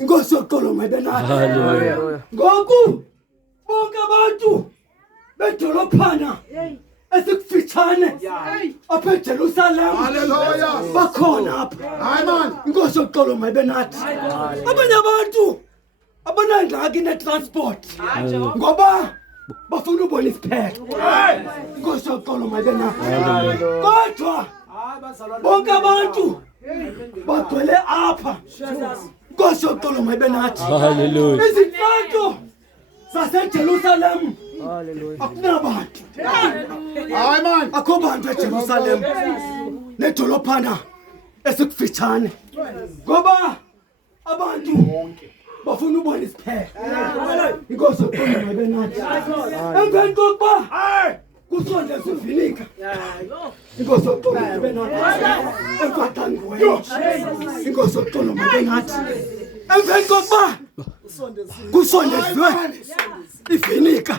Inkosi yoxolo mayibenathi. Hallelujah. Ngoku bonke abantu bedolophana esikufitshane apha eJerusalem bakhona apha. Hayi man. Inkosi yoxolo mayibenathi. Abanye abantu abanangxaki netransport ngoba bafuna ubona isiphelo. Inkosi yoxolo mayibenathi. Kodwa bonke abantu bagcwele apha. Inkosi yoxolo mayibenathi. Hallelujah. Izinhlanto zaseJerusalem akunabantu. Hayi man. Akho bantu eJerusalem nedolophana esikufitshane ngoba abantu bafuna ubona isiphelo. Inkosi yoxolo mayibenathi. Emveni kokuba kusonde sivinika. Inkosi yoxolo mayibenathi. Emfatangiweyo. Inkosi yoxolo mayibenathi. Emveni kokuba kusondeziwe ivinika.